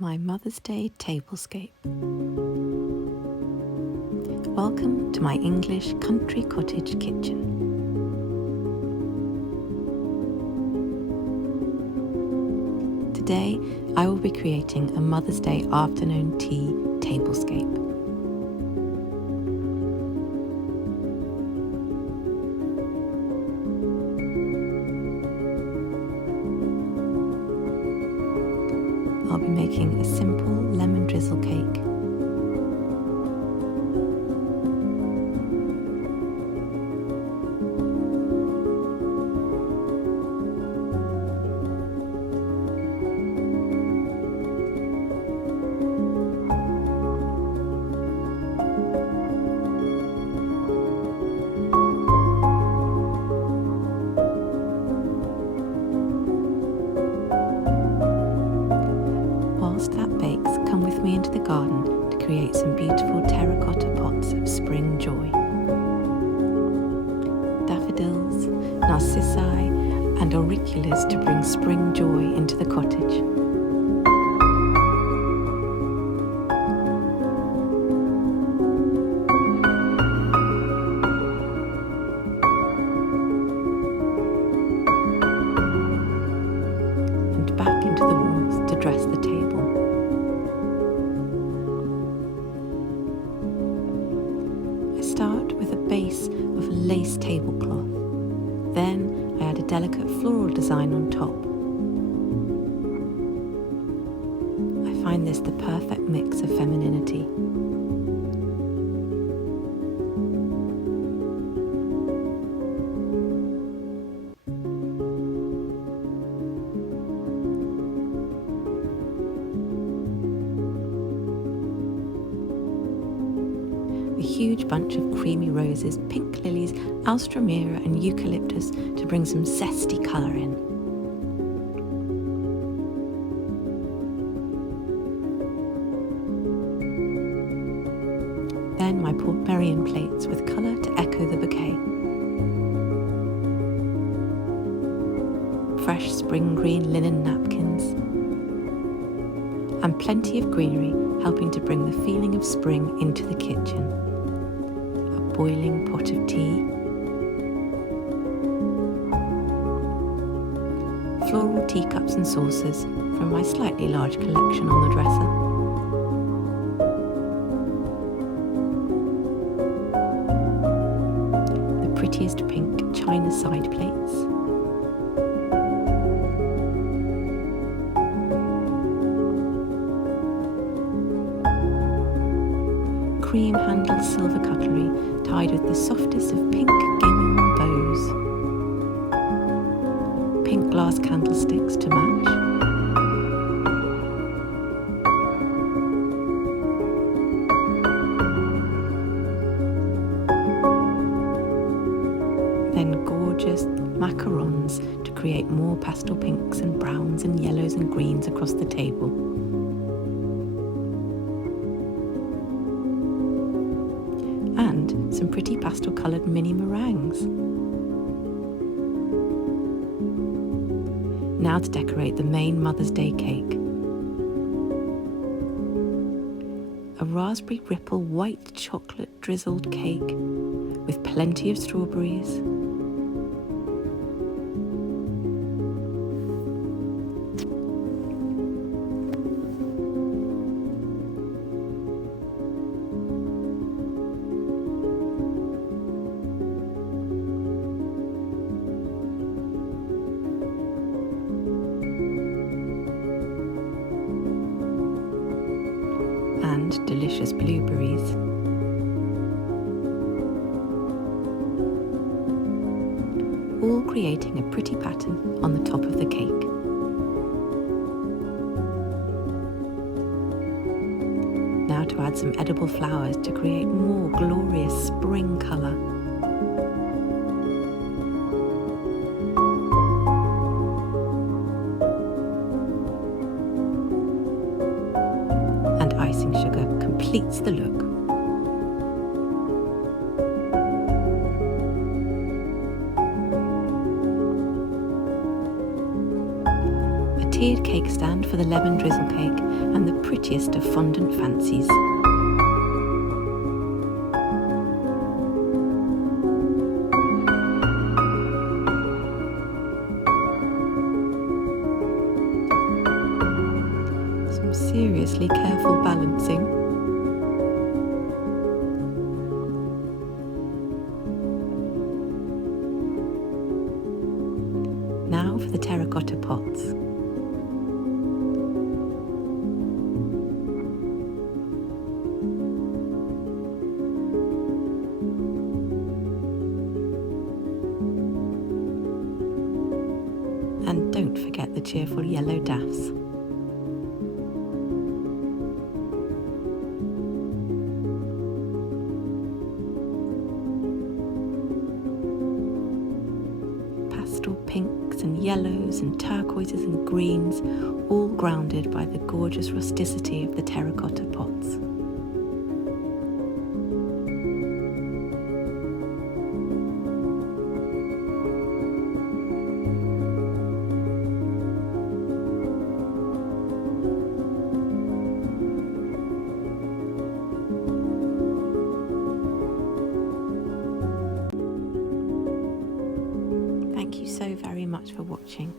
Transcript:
My Mother's Day Tablescape. Welcome to my English country cottage kitchen. Today I will be creating a Mother's Day afternoon tea tablescape. I'll be making a simple lemon drizzle cake. Whilst that bakes, come with me into the garden to create some beautiful terracotta pots of spring joy. Daffodils, narcissi and auriculas to bring spring joy into the cottage. And back into the warmth to dress the table. Start with a base of a lace tablecloth. Then I add a delicate floral design on top. I find this the perfect mix of femininity. A huge bunch of creamy roses, pink lilies, alströmera and eucalyptus to bring some zesty colour in. Then my portmeirion plates with colour to echo the bouquet. Fresh spring green linen napkins. And plenty of greenery helping to bring the feeling of spring into the kitchen. Boiling pot of tea, floral teacups and saucers from my slightly large collection on the dresser, the prettiest pink china side plates, cream-handled silver cutlery tied with the softest of pink gingham bows, pink glass candlesticks to match, then gorgeous macarons to create more pastel pinks and browns and yellows and greens across the table. And some pretty pastel coloured mini meringues. Now to decorate the main Mother's Day cake. A raspberry ripple white chocolate drizzled cake with plenty of strawberries. And delicious blueberries. All creating a pretty pattern on the top of the cake. Now to add some edible flowers to create more glorious spring colour. Icing sugar completes the look. A tiered cake stand for the lemon drizzle cake, and the prettiest of fondant fancies. Some seriously careful balancing. Now for the terracotta pots. And don't forget the cheerful yellow daffs. Pastel pinks and yellows and turquoises and greens, all grounded by the gorgeous rusticity of the terracotta pots. Thank you so very much for watching.